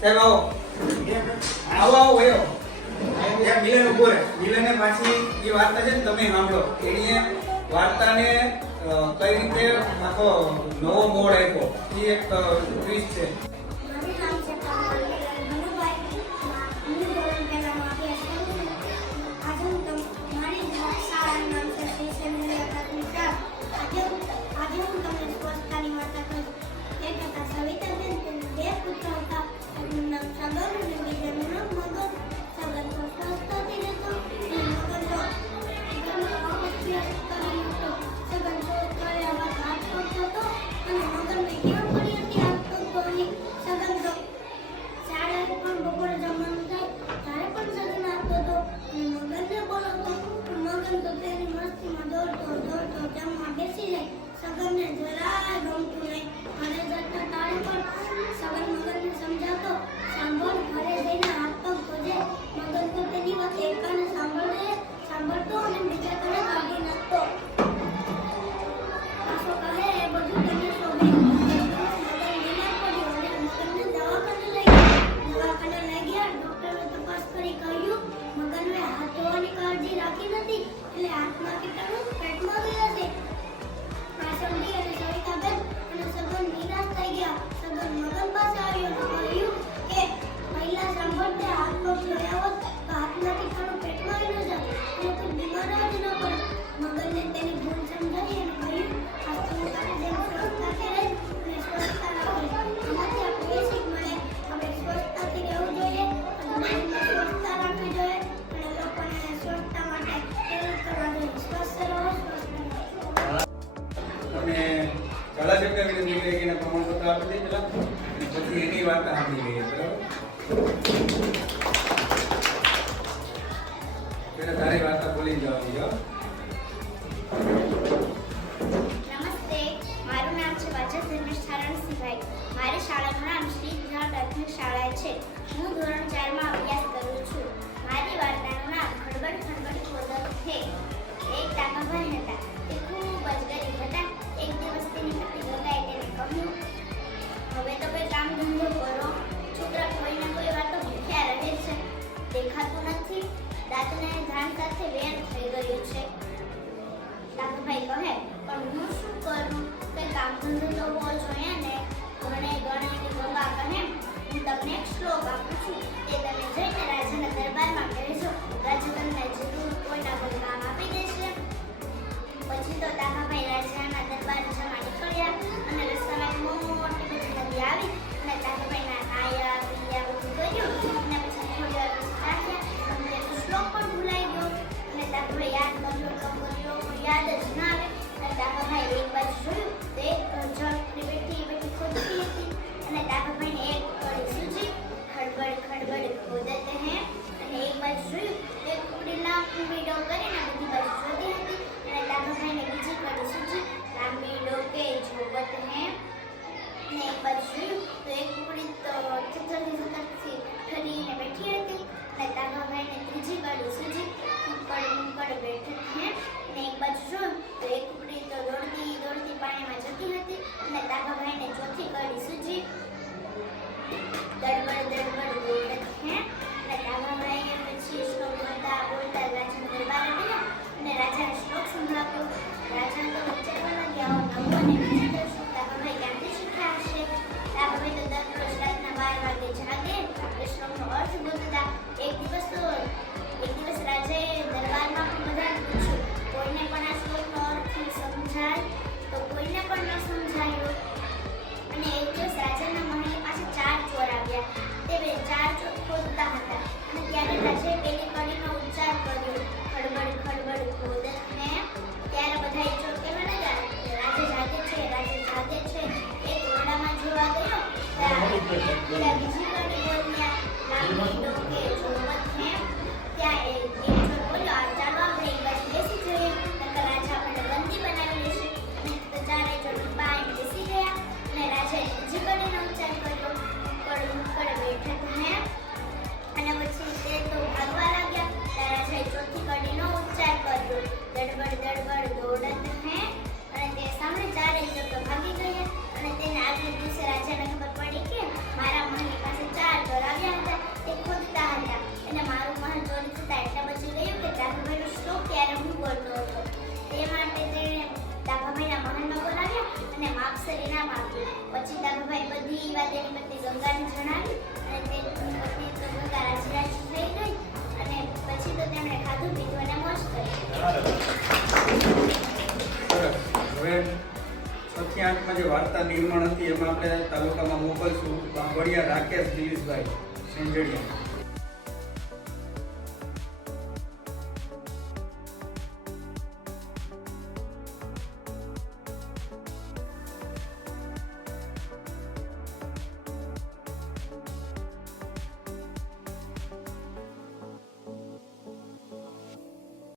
સાહેબ, આવો. આવો આવો, વયો. ત્યાં મિલન ઊભો રહે. મિલને પાછી જે વાર્તા છે ને, તમે સાંભળો. એણીએ વાર્તાને કઈ રીતે આખો નવો મોડ આપ્યો. એ એક ટ્વિસ્ટ છે. પછી એની વાત સાંભળી લઈએ જાતના ધ્યાન સાથે વેર થઈ ગયું છે. ડાકુભાઈ કહે, પણ હું શું કરું? કંઈ કામ ધંધો તો હોવો જોઈએ ને? ગણે ગણાની ગંગા કહે, હું તમને એક શ્લોક આપું છું. તે તમે જઈને રાજાના દરબારમાં કહેજો. રાજા તમને જરૂર કોઈના કોઈ કામ આપી દેશે. પછી તો ડાકાભાઈ રાજાના દરબાર હતા અને ત્યારે નજીક એની રાધાભાઈ બધી વાત એની ગંગાને જણાવી અને તે પત્ની ગંગા રાજી થઈ ગઈ અને પછી તો તેમણે ખાધું પીધું અને મોજ કરી. આઠમાં જે વાર્તા નિર્માણ હતી એમાં આપણે તાલુકામાં મોકલશું બાંભળિયા રાકેશ દિલીશભાઈ સેંજડિયા.